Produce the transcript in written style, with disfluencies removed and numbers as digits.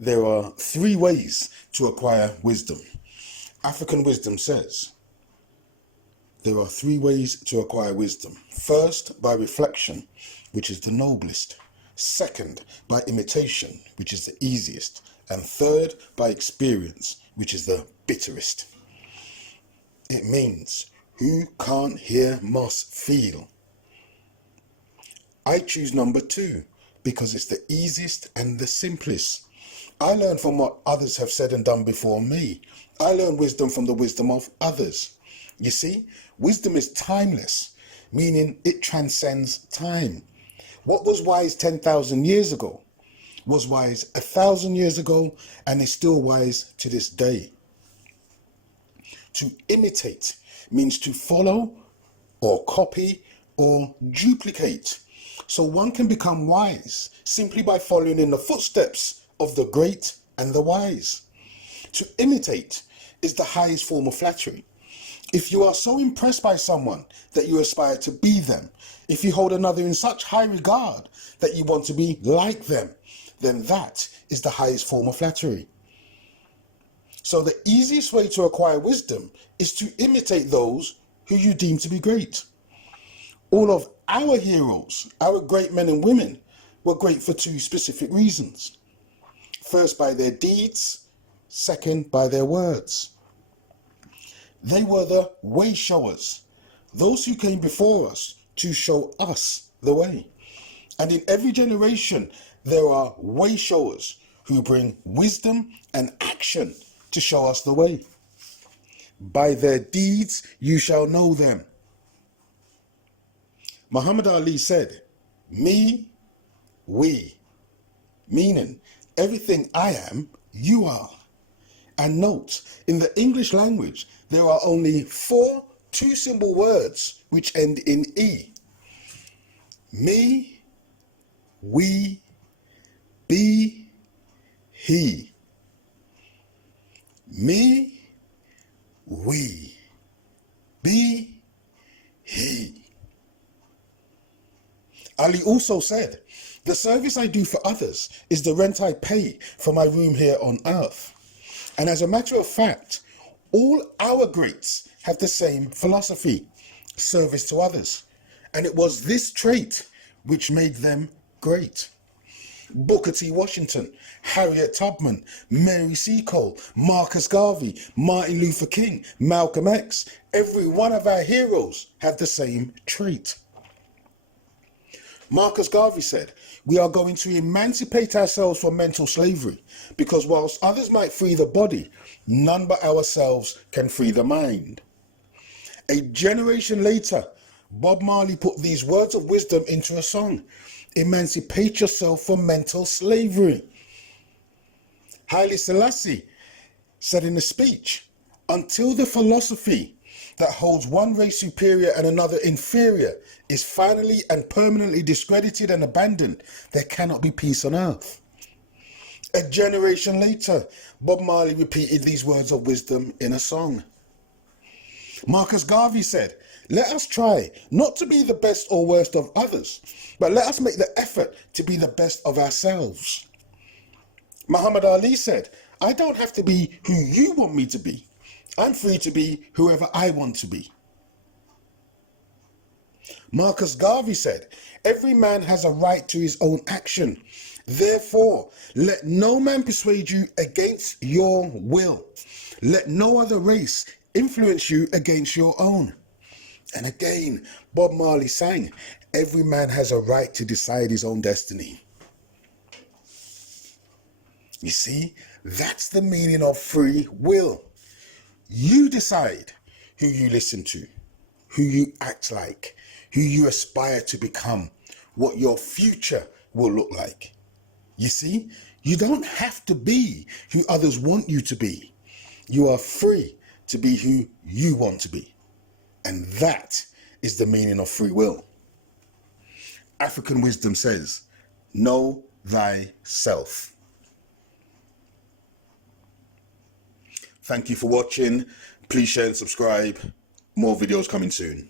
there are three ways to acquire wisdom. African wisdom says there are three ways to acquire wisdom. First, by reflection, which is the noblest. Second, by imitation, which is the easiest. And third, by experience, which is the bitterest. It means who can't hear must feel. I choose number two because it's the easiest and the simplest. I learn from what others have said and done before me. I learn wisdom from the wisdom of others. You see, wisdom is timeless, meaning it transcends time. What was wise 10,000 years ago was wise 1,000 years ago and is still wise to this day. To imitate means to follow or copy or duplicate. So one can become wise simply by following in the footsteps of the great and the wise. To imitate is the highest form of flattery. If you are so impressed by someone that you aspire to be them, if you hold another in such high regard that you want to be like them, then that is the highest form of flattery. So the easiest way to acquire wisdom is to imitate those who you deem to be great. All of our heroes, our great men and women, were great for two specific reasons. First, by their deeds. Second, by their words. They were the way showers, those who came before us to show us the way. And in every generation, there are way showers who bring wisdom and action to show us the way. By their deeds, you shall know them. Muhammad Ali said, me, we, meaning everything I am, you are. And note, in the English language, there are only 4 two-syllable words which end in E. Me, we, be, he. Me, we, be, he. Ali also said, the service I do for others is the rent I pay for my room here on earth. And as a matter of fact, all our greats have the same philosophy, service to others. And it was this trait which made them great. Booker T. Washington, Harriet Tubman, Mary Seacole, Marcus Garvey, Martin Luther King, Malcolm X, every one of our heroes have the same trait. Marcus Garvey said, we are going to emancipate ourselves from mental slavery because whilst others might free the body, none but ourselves can free the mind. A generation later, Bob Marley put these words of wisdom into a song. Emancipate yourself from mental slavery. Haile Selassie said in a speech, until the philosophy that holds one race superior and another inferior is finally and permanently discredited and abandoned, there cannot be peace on earth. A generation later, Bob Marley repeated these words of wisdom in a song. Marcus Garvey said, let us try not to be the best or worst of others, but let us make the effort to be the best of ourselves. Muhammad Ali said, I don't have to be who you want me to be. I'm free to be whoever I want to be. Marcus Garvey said, every man has a right to his own action. Therefore, let no man persuade you against your will. Let no other race influence you against your own. And again, Bob Marley sang, every man has a right to decide his own destiny. You see, that's the meaning of free will. You decide who you listen to, who you act like, who you aspire to become, what your future will look like. You see, you don't have to be who others want you to be. You are free to be who you want to be. And that is the meaning of free will. African wisdom says, know thyself. Thank you for watching. Please share and subscribe. More videos coming soon.